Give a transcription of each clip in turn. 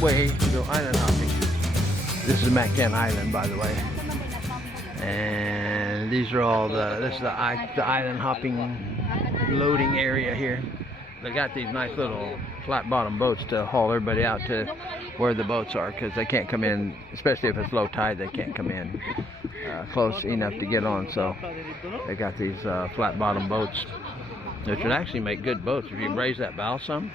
way to go island hopping. This is Mactan Island, by the way. And these are all this is the island hopping loading area here. They got these nice little flat bottom boats to haul everybody out to where the boats are, because they can't come in, especially if it's low tide, they can't come in close enough to get on. So they got these flat bottom boats, which would actually make good boats if you raise that bow some.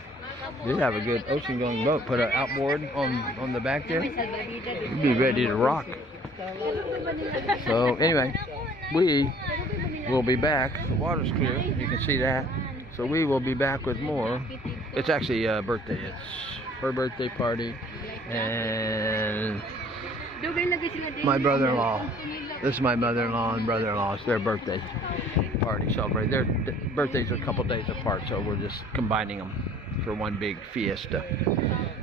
You'd have a good ocean going boat. Put an outboard on the back there, you'd be ready to rock. So anyway, we will be back. The water's clear, you can see that. So we will be back with more. It's actually a birthday. It's her birthday party, and my brother-in-law. This is my mother-in-law and brother-in-law. It's their birthday party celebrate. Their birthdays are a couple days apart, so we're just combining them for one big fiesta.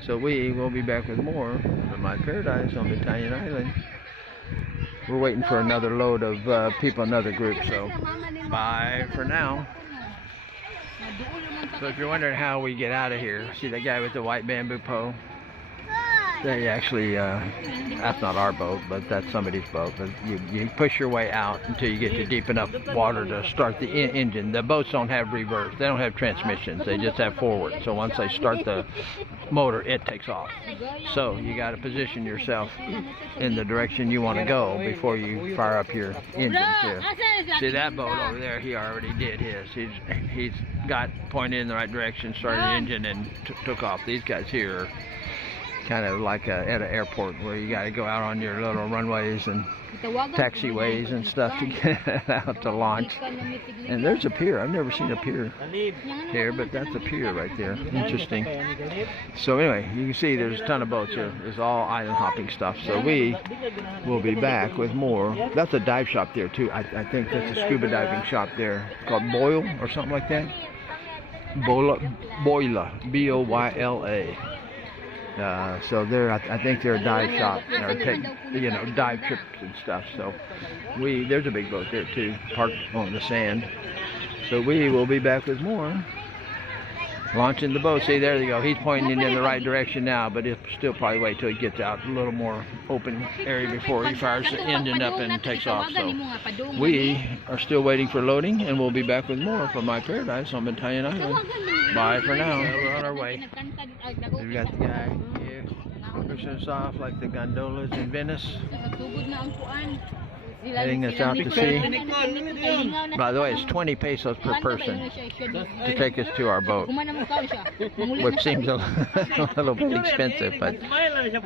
So we will be back with more of My Paradise on Bantayan Island. We're waiting for another load of people, another group. So bye for now. So if you're wondering how we get out of here, see that guy with the white bamboo pole? They actually, that's not our boat, but that's somebody's boat. But you push your way out until you get to deep enough water to start the engine. The boats don't have reverse. They don't have transmissions. They just have forward. So once they start the motor, it takes off. So you got to position yourself in the direction you want to go before you fire up your engine too. See that boat over there? He already did his. He's got pointed in the right direction, started the engine, and took off. These guys here are kind of like at an airport where you got to go out on your little runways and taxiways and stuff to get out to launch. And there's a pier. I've never seen a pier here, but that's a pier right there. Interesting. So anyway, you can see there's a ton of boats here. It's all island hopping stuff. So we will be back with more. That's a dive shop there too. I think that's a scuba diving shop there. It's called Boyle or something like that. Boyla, B-O-Y-L-A. So they're, I think they're a dive shop, or take, dive trips and stuff. So there's a big boat there too, parked on the sand. So we will be back with more. Launching the boat. See, there you go. He's pointing in the right direction now, but he'll still probably wait till he gets out a little more open area before he fires the engine up and takes off. So we are still waiting for loading, and we'll be back with more from My Paradise on Bantayan Island. Bye for now. We're on our way. We got the guy here pushing us off like the gondolas in Venice, heading us out to sea. By the way, it's 20 pesos per person to take us to our boat, which seems a little bit expensive, but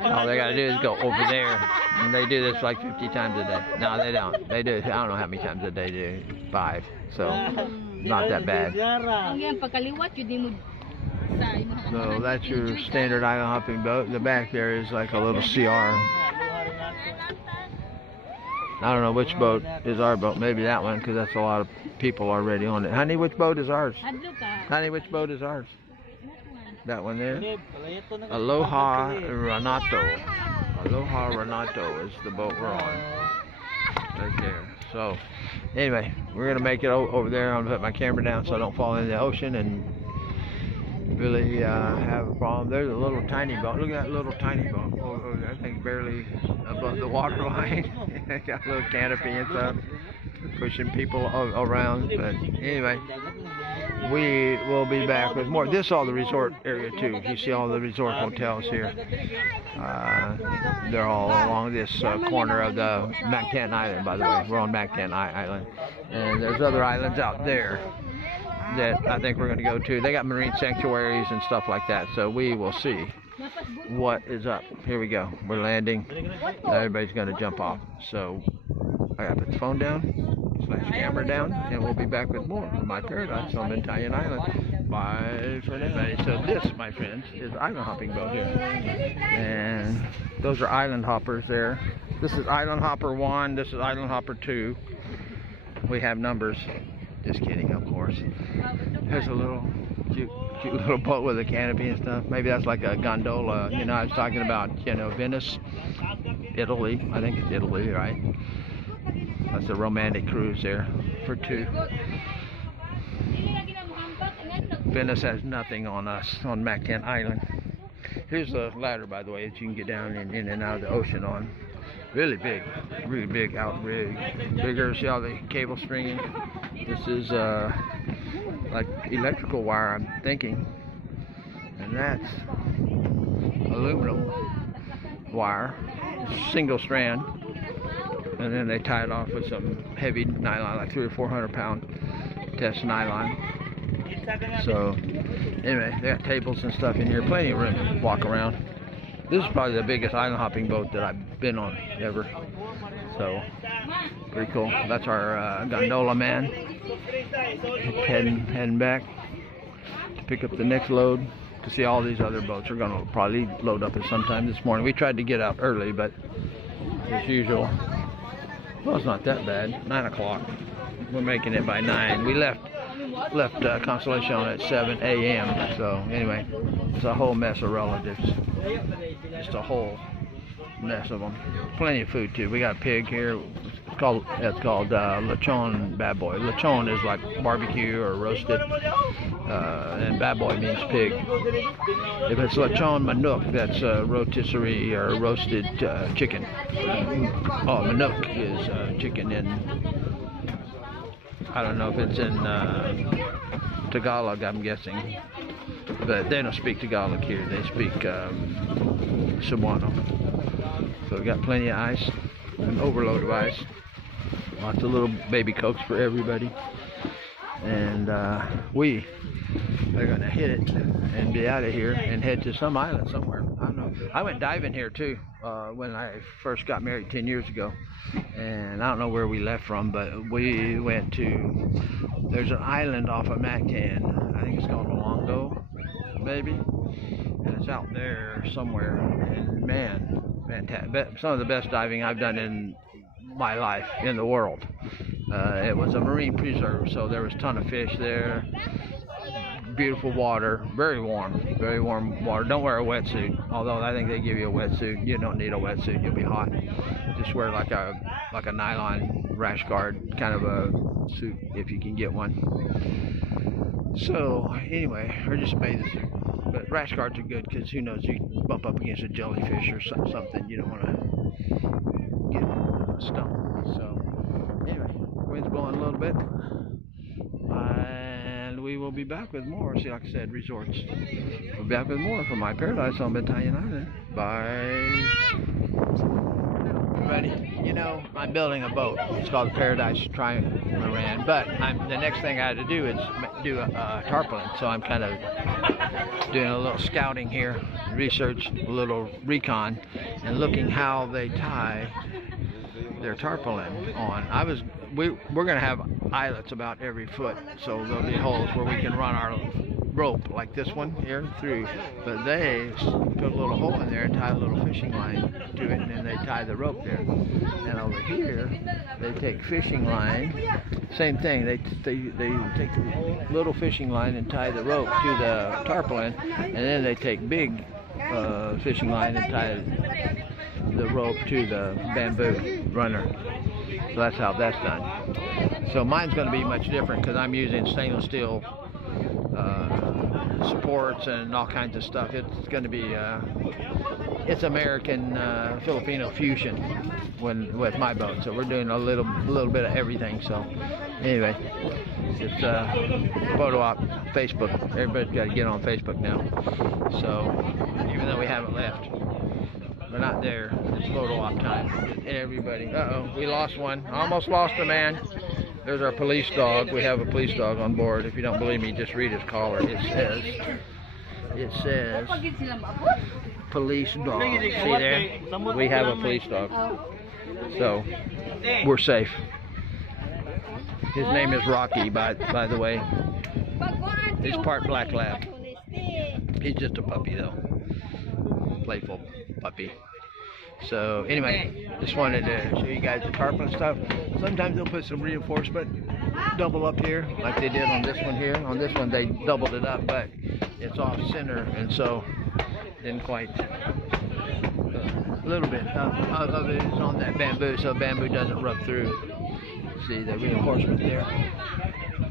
all they got to do is go over there, and they do this like 50 times a day. No, they don't. They do, I don't know how many times a day they do, 5, so not that bad. So that's your standard island hopping boat. The back there is like a little CR. I don't know which boat is our boat. Maybe that one, because that's a lot of people already on it. Honey, which boat is ours? Honey, which boat is ours? That one there? Aloha Renato. Aloha Renato is the boat we're on. Right there. So, anyway, we're going to make it over there. I'm going to put my camera down so I don't fall in the ocean and really have a problem. There's a little tiny boat. Look at that little tiny boat over there. I think barely above the water line. Got a little canopy and stuff, pushing people around. But anyway, we will be back with more. This is all the resort area too. You see all the resort hotels here. They're all along this corner of the Mactan Island, by the way. We're on Mactan Island. And there's other islands out there that I think we're going to go to. They got marine sanctuaries and stuff like that, so we will see what is up. Here we go. We're landing. Now everybody's going to jump off. So I got to put the phone down, slash camera down, and we'll be back with more of My Paradise on Bantayan Island. Bye for everybody. So this, my friends, is island hopping boat here. And those are island hoppers there. This is island hopper 1. This is island hopper 2. We have numbers. Just kidding, of course. There's a little cute little boat with a canopy and stuff. Maybe that's like a gondola. I was talking about, Venice, Italy. I think it's Italy, right? That's a romantic cruise there for 2. Venice has nothing on us on Mactan Island. Here's a ladder, by the way, that you can get down in and out of the ocean on. Really big out rig. Bigger, see all the cable stringing? This is like electrical wire, I'm thinking. And that's aluminum wire, single strand. And then they tie it off with some heavy nylon, like 300 or 400 pound test nylon. So anyway, they got tables and stuff in here, plenty of room to walk around. This is probably the biggest island hopping boat that I've been on ever. So pretty cool. That's our gondola man heading back to pick up the next load. To see all these other boats are gonna probably load up at some time this morning. We tried to get out early, but as usual, well, it's not that bad. 9 o'clock. We're making it by 9. We left Constellation on at 7 a.m. So anyway, it's a whole mess of relatives. Just a whole mess of them. Plenty of food too. We got a pig here. It's called lechon bad boy. Lechon is like barbecue or roasted, and bad boy means pig. If it's lechon manok, that's rotisserie or roasted chicken. Oh, manok is chicken in, I don't know if it's in Tagalog, I'm guessing. But they don't speak Tagalog here. They speak Cebuano. So we got plenty of ice, an overload of ice. Lots of little baby Cokes for everybody. And we are going to hit it and be out of here and head to some island somewhere. I don't know. I went diving here too when I first got married 10 years ago. And I don't know where we left from, but we went to, there's an island off of Mactan. I think it's called Malongo, maybe. And it's out there somewhere. And man, fantastic. Some of the best diving I've done in my life in the world. It was a marine preserve, so there was a ton of fish there. Beautiful water, very warm water. Don't wear a wetsuit, although I think they give you a wetsuit. You don't need a wetsuit, you'll be hot. Just wear like a nylon rash guard kind of a suit if you can get one. So anyway, or just a bathing suit. But rash guards are good because who knows, you bump up against a jellyfish or something, you don't want to get stung. So anyway, wind's blowing a little bit. And we will be back with more. See, like I said, resorts. We'll be back with more from my paradise on Bantayan Island. Bye. Everybody, you know, I'm building a boat. It's called the Paradise Trimaran. But the next thing I had to do is do a tarpaulin. So I'm kind of doing a little scouting here, research, a little recon, and looking how they tie their tarpaulin on. We're going to have eyelets about every foot, so there'll be holes where we can run our rope like this one here through, but they put a little hole in there and tie a little fishing line to it, and then they tie the rope there. And over here they take fishing line, same thing, they take a little fishing line and tie the rope to the tarpaulin, and then they take big fishing line and tie the rope to the bamboo runner. So that's how that's done. So mine's going to be much different because I'm using stainless steel supports and all kinds of stuff. It's going to be it's American Filipino fusion with my boat. So we're doing a little bit of everything. So anyway, it's photo op Facebook. Everybody's got to get on Facebook now. So even though we haven't left, we're not there. It's photo op time. Everybody. Uh-oh, we lost one. Almost lost a man. There's our police dog. We have a police dog on board. If you don't believe me, just read his collar. It says police dog. See there? We have a police dog. So we're safe. His name is Rocky, by the way. He's part black lab. He's just a puppy though. Playful puppy. So anyway, just wanted to show you guys the tarpaulin stuff. Sometimes they'll put some reinforcement double up here like they did on this one here. On this one they doubled it up, but it's off center, and so didn't quite, a little bit of it is on that bamboo, so bamboo doesn't rub through. See the reinforcement there,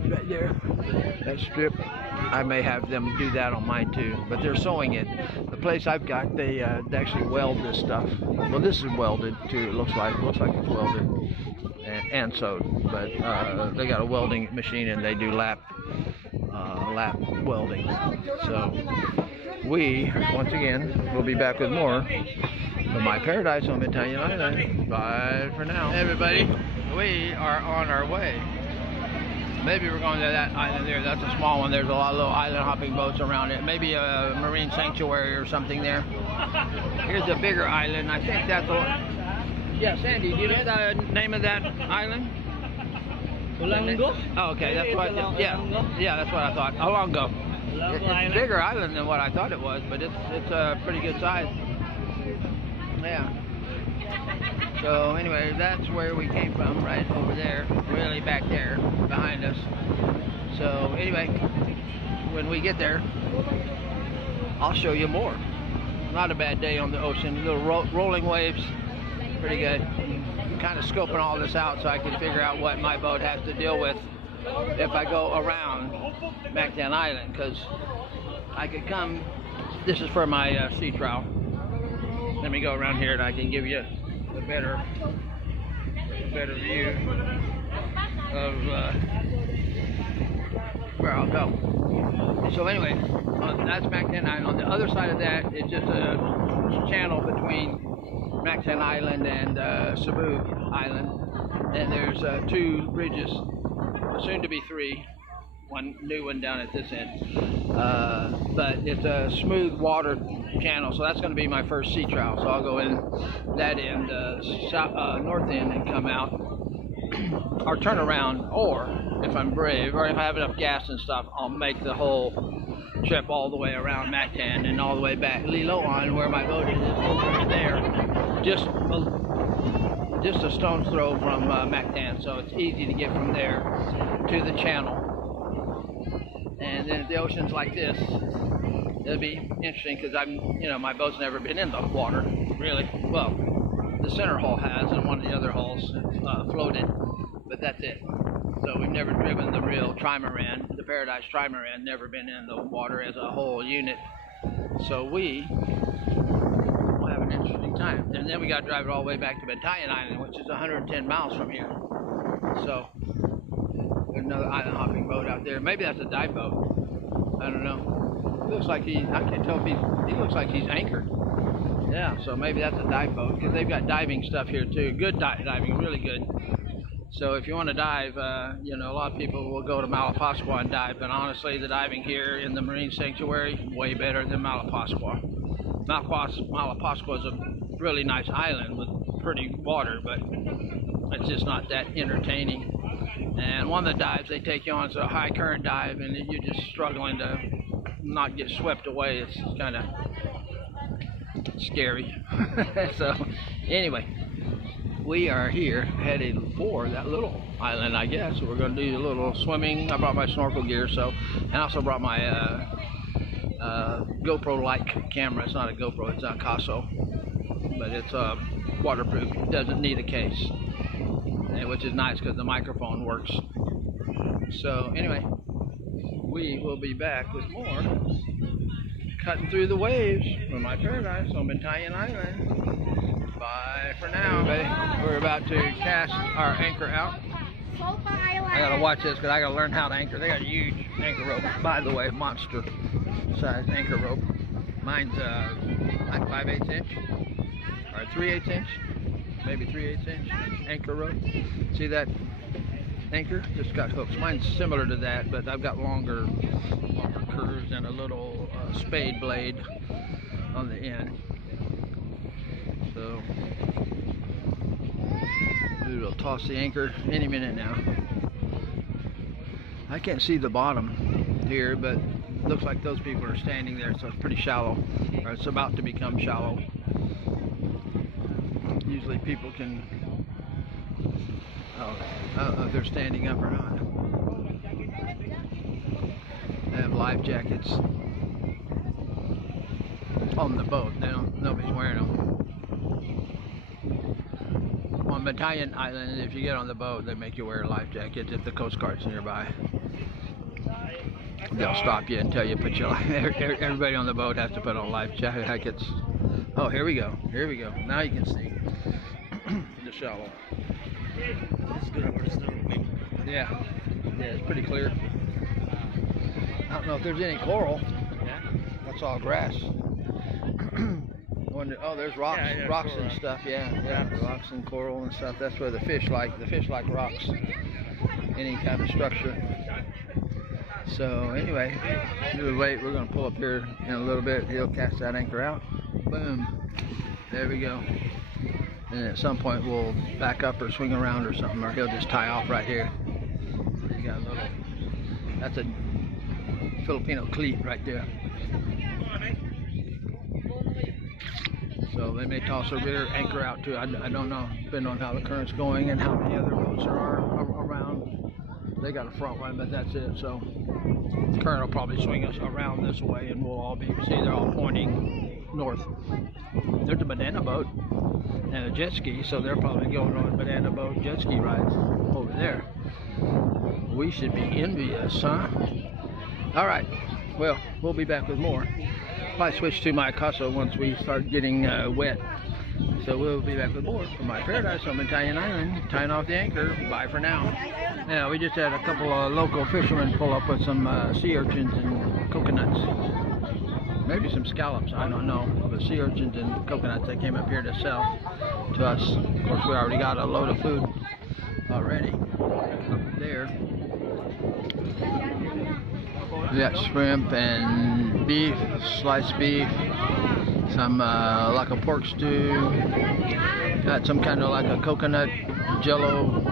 right there, that strip. I may have them do that on mine too, but they're sewing it. The place I've got, they actually weld this stuff. Well, this is welded too. It looks like it's welded and sewed, but they got a welding machine and they do lap welding. So we once again will be back with more of my paradise on Bantayan Island. Bye for now, everybody. We are on our way. Maybe we're going to that island there. That's a small one. There's a lot of little island hopping boats around it. Maybe a marine sanctuary or something there. Here's a bigger island. I think that's a... Yeah, Sandy, do you know the name of that island? Olango? Oh, okay, that's what... Yeah, that's what I thought. Olango. It's a bigger island than what I thought it was, but it's a pretty good size. Yeah. So anyway, that's where we came from, right over there, really back there behind us. So anyway, when we get there, I'll show you more. Not a bad day on the ocean, little rolling waves, pretty good. I'm kind of scoping all this out so I can figure out what my boat has to deal with if I go around Mactan Island, because I could come, this is for my sea trial. Let me go around here and I can give you a better view of where I'll go. So anyway, that's Mactan Island. On the other side of that is just a channel between Mactan Island and Cebu Island, and there's 2 bridges, soon to be 3. One new one down at this end, but it's a smooth water channel, so that's going to be my first sea trial. So I'll go in that end, north end, and come out, or turn around, or if I'm brave, or if I have enough gas and stuff, I'll make the whole trip all the way around Mactan and all the way back Liloan, where my boat is over there, just a stone's throw from Mactan, so it's easy to get from there to the channel. And then if the ocean's like this, it'll be interesting because my boat's never been in the water, really. Well, the center hull has, and one of the other hulls floated, but that's it. So we've never driven the real trimaran, the Paradise trimaran, never been in the water as a whole unit. So we will have an interesting time. And then we got to drive it all the way back to Bantayan Island, which is 110 miles from here. So another island hopping boat out there. Maybe that's a dive boat. I don't know. It looks like I can't tell if he looks like he's anchored. Yeah, so maybe that's a dive boat, because they've got diving stuff here too. Good diving, really good. So if you want to dive, a lot of people will go to Malapascua and dive, but honestly, the diving here in the marine sanctuary, way better than Malapascua. Malapascua is a really nice island with pretty water, but it's just not that entertaining. And one of the dives they take you on is a high current dive, and you're just struggling to not get swept away. It's kind of scary. So anyway, we are here headed for that little island, I guess. We're going to do a little swimming. I brought my snorkel gear, and I also brought my GoPro-like camera. It's not a GoPro, it's an Akaso, but it's waterproof. It doesn't need a case, which is nice because the microphone works. So anyway, we will be back with more cutting through the waves from my paradise on Bantayan Island. Bye for now, buddy. We're about to cast our anchor out. I gotta watch this because I gotta learn how to anchor. They got a huge anchor rope, by the way, monster size anchor rope. Mine's like 5/8 inch or 3/8 inch, maybe 3/8 inch anchor rope. See that anchor? Just got hooks. Mine's similar to that, but I've got longer curves and a little spade blade on the end. So we'll toss the anchor any minute now. I can't see the bottom here, but it looks like those people are standing there, so it's pretty shallow, or it's about to become shallow. Usually people can, I don't know if they're standing up or not. They have life jackets on the boat. Nobody's wearing them. On Bantayan Island, if you get on the boat, they make you wear a life jacket if the Coast Guard's nearby. they'll stop you and tell you put your life. Everybody on the boat has to put on life jackets. Oh, here we go. Here we go. Now you can see the shallow. Yeah, it's pretty clear. I don't know if there's any coral. That's all grass. Oh, there's rocks, rocks and stuff. Yeah, rocks and coral and stuff. That's where the fish like rocks. Any kind of structure. So anyway, we're gonna pull up here in a little bit. He'll cast that anchor out. Boom. There we go. And at some point we'll back up or swing around or something, or he'll just tie off right here. You got a little. That's a Filipino cleat right there. So they may toss a rear anchor out too. I don't know, depending on how the current's going and how many other boats there are around. They got a front one, but that's it. So the current will probably swing us around this way, and we'll all see they're all pointing north. There's a banana boat and a jet ski, so they're probably going on banana boat jet ski rides over there. We should be envious, huh? All right. Well, we'll be back with more. Probably switch to my Akaso once we start getting wet. So we'll be back with more from my paradise on Bantayan Island, tying off the anchor. Bye for now. Yeah, we just had a couple of local fishermen pull up with some sea urchins and coconuts. Maybe some scallops, I don't know. But sea urchins and coconuts, they came up here to sell to us. Of course, we already got a load of food already up there. We got shrimp and beef, sliced beef, some like a pork stew, got some kind of like a coconut jello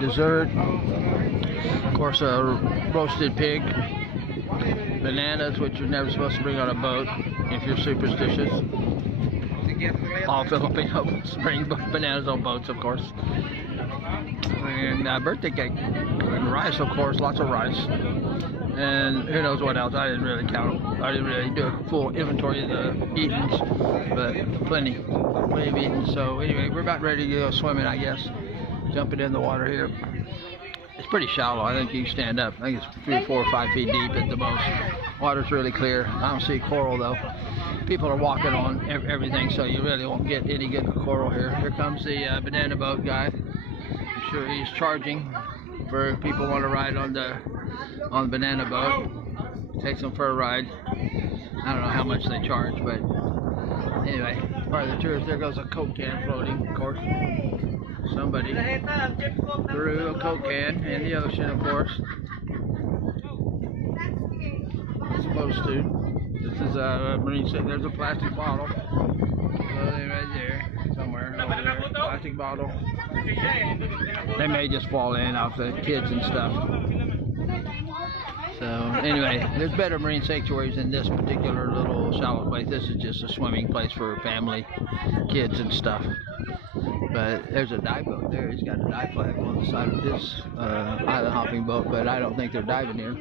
dessert, of course a roasted pig, bananas, which you're never supposed to bring on a boat if you're superstitious. All Filipinos bring bananas on boats, of course. And birthday cake and rice, of course, lots of rice, and who knows what else. I didn't really count. I didn't really do a full inventory of the eatings, but plenty of eating. So anyway, we're about ready to go swimming, I guess. Jumping in the water here. It's pretty shallow. I think you can stand up. I think it's 3, 4, or 5 feet deep at the most. Water's really clear. I don't see coral though. People are walking on everything, so you really won't get any good coral here. Here comes the banana boat guy. I'm sure he's charging for people who want to ride on the banana boat. Takes them for a ride. I don't know how much they charge, but anyway, part of the tour. There goes a Coke can floating, of course. Somebody threw a Coke can in the ocean, of course. Supposed to. This is a marine set. There's a plastic bottle. Floating right there, somewhere over there. Plastic bottle. They may just fall in off the kids and stuff. So anyway, there's better marine sanctuaries than this particular little shallow place. This is just a swimming place for family, kids and stuff. But there's a dive boat there. He's got a dive flag on the side of his island hopping boat, but I don't think they're diving here.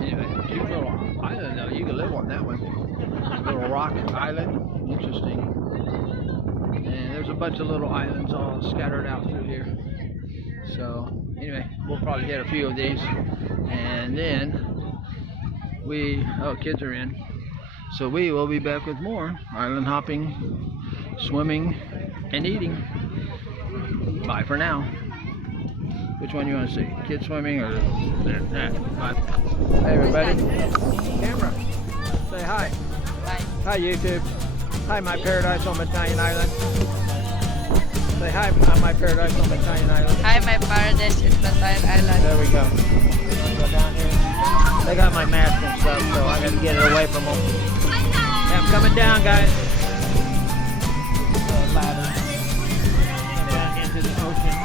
Anyway, cute little island though. You can live on that one. Little rock island. Interesting. And there's a bunch of little islands all scattered out through here. So anyway, we'll probably hit a few of these, and then kids are in. So we will be back with more island hopping, swimming, and eating. Bye for now. Which one you want to see? Kids swimming or that? Bye. Hey everybody. Camera. Say hi. Hi. Hi YouTube. Hi my paradise on Mactan Island. Say hi on my paradise on Bantayan Island. Hi, my paradise in Bantayan Island. There we go. Go down here. They got my mask and stuff, so I got to get it away from them. Yeah, I'm coming down, guys. Ladder. Down into the ocean.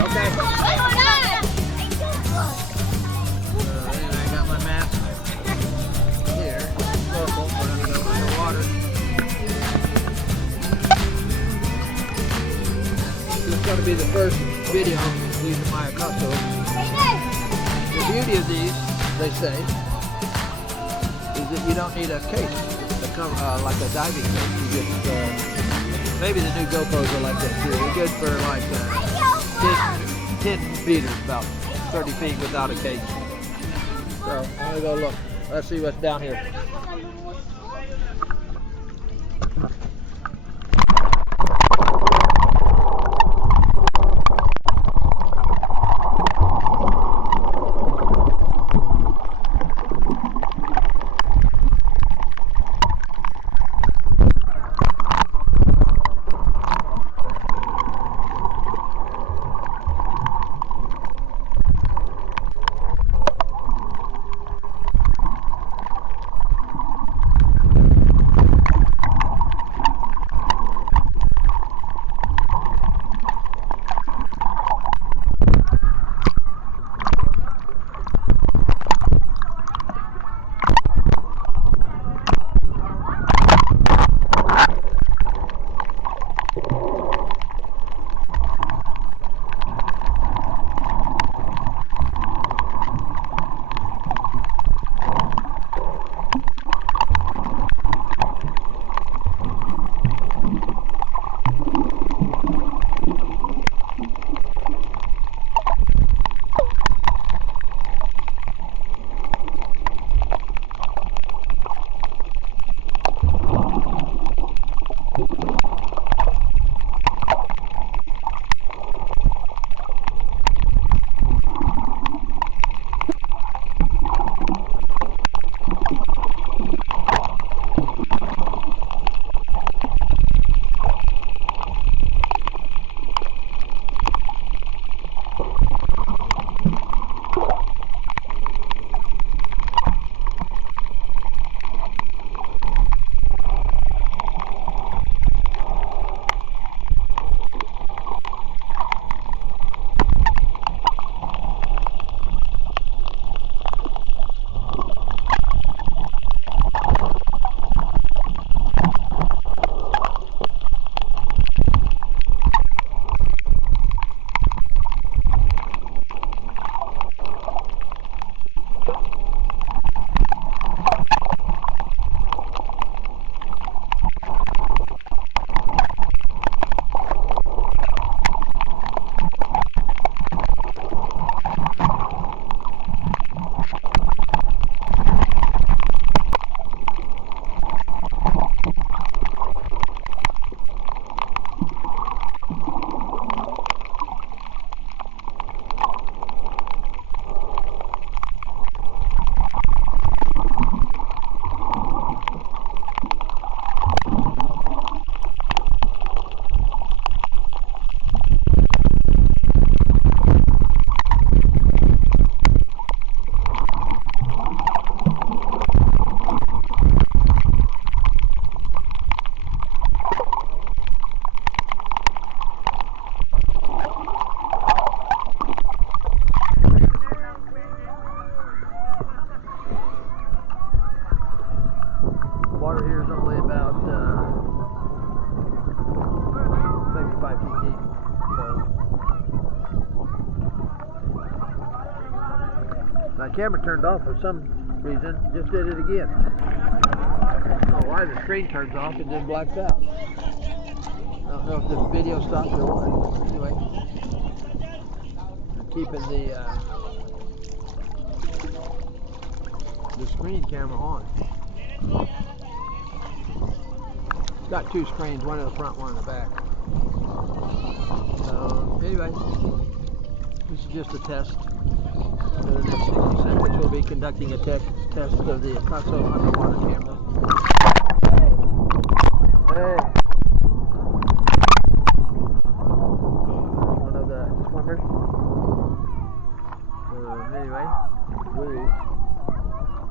Okay. Anyway, I got my mask here. Snorkel, we're going to go underwater. This is going to be the first video using my Akaso. The beauty of these, they say, is that you don't need a case to cover, like a diving case. You just Maybe the new GoPros are like that too. They're good for like 10 feet, about 30 feet without a case. So I'm gonna go look. Let's see what's down here. Water here is only about maybe 5 feet deep. So my camera turned off for some reason. Just did it again. I don't know why the screen turns off and then blacks out. I don't know if the video stops or what. Anyway, I'm keeping the screen camera on. It's got two screens, one in the front, one in the back. So anyway, this is just a test. For the next 60 seconds we'll be conducting a test of the Akaso underwater camera. Hey! One of the swimmers. Anyway,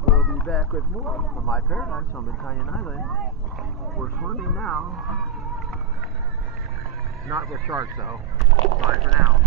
we'll be back with more from my paradise on Bantayan Island. We're swimming now. Not with sharks though. Bye for now.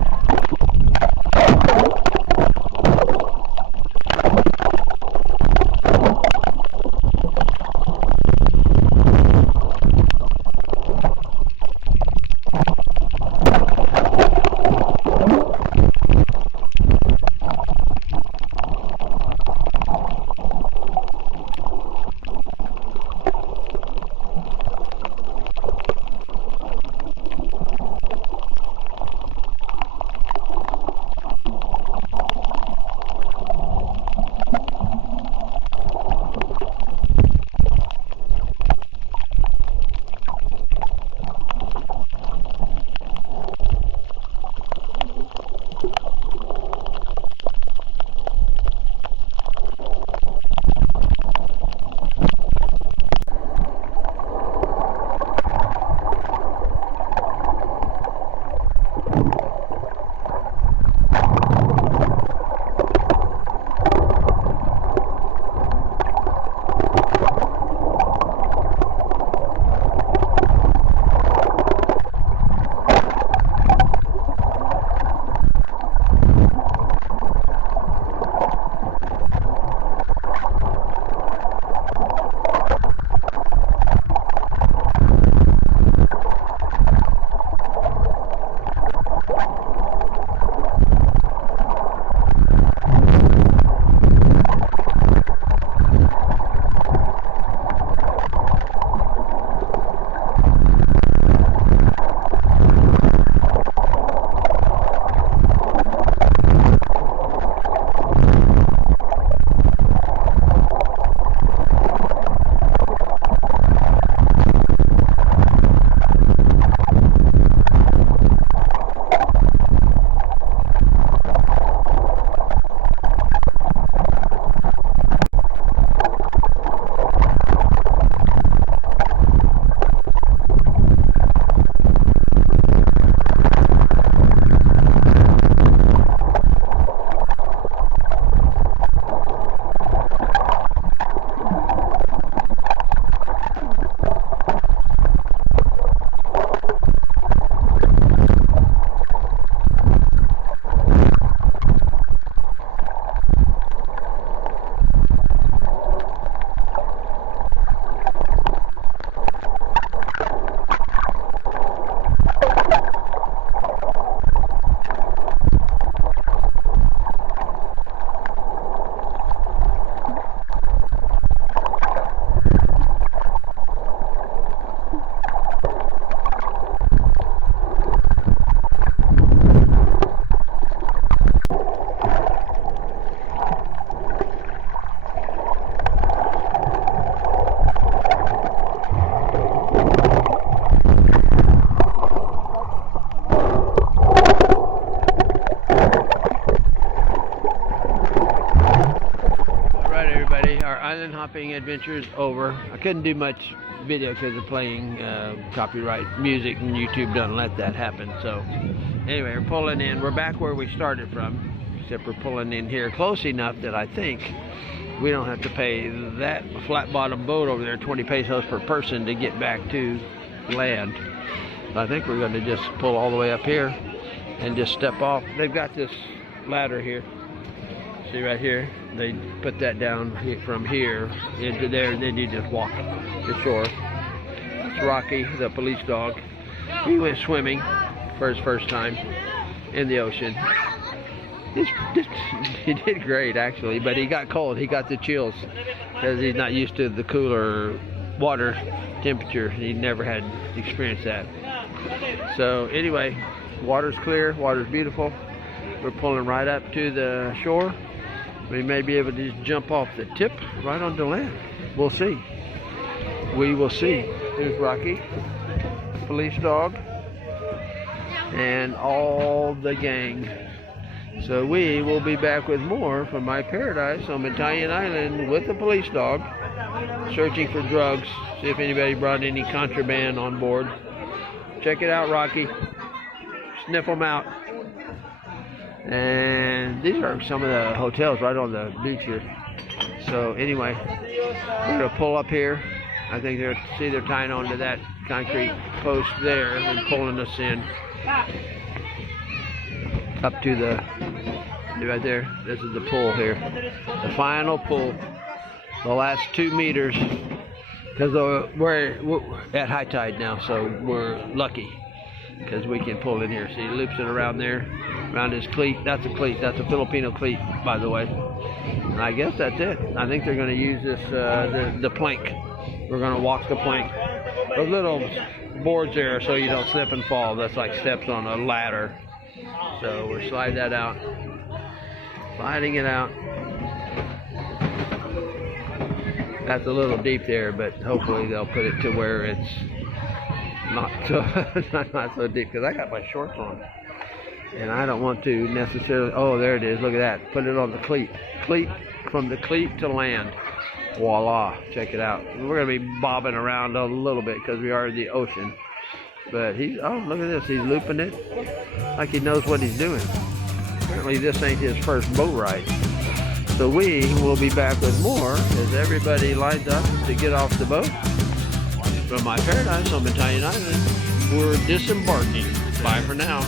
adventure is over. I couldn't do much video because of playing copyright music, and YouTube doesn't let that happen. So anyway, we're pulling in. We're back where we started from, except we're pulling in here close enough that I think we don't have to pay that flat bottom boat over there 20 pesos per person to get back to land. I think we're going to just pull all the way up here and just step off. They've got this ladder here. See right here? They put that down from here into there, and then you just walk the shore. It's Rocky, the police dog. He went swimming for his first time in the ocean. He did great, actually, but he got cold. He got the chills because he's not used to the cooler water temperature. He never had experienced that. So anyway, water's clear, water's beautiful. We're pulling right up to the shore. We may be able to just jump off the tip right onto land. We'll see. We will see. Here's Rocky, police dog, and all the gang. So we will be back with more from my paradise on Bantayan Island with the police dog, searching for drugs, see if anybody brought any contraband on board. Check it out, Rocky. Sniff them out. And these are some of the hotels right on the beach here. So anyway, we're gonna pull up here. I think they're tying onto that concrete post there and pulling us in up to the right there. This is the pull here, the final pull, the last 2 meters, because we're at high tide now, so we're lucky because we can pull in here. See, he loops it around there, around his cleat. That's a cleat. That's a Filipino cleat, by the way. And I guess that's it. I think they're going to use this the plank. We're going to walk the plank. Those little boards there so you don't slip and fall. That's like steps on a ladder. So we'll slide that out. Sliding it out. That's a little deep there, but hopefully they'll put it to where it's not so deep, because I got my shorts on and I don't want to necessarily. Oh, there it is. Look at that. Put it on the cleat. From the cleat to land. Voila. Check it out. We're going to be bobbing around a little bit because we are in the ocean. But oh, look at this. He's looping it like he knows what he's doing. Apparently this ain't his first boat ride. So we will be back with more as everybody lines up to get off the boat. From my paradise on Mactan Island, we're disembarking. Bye for now.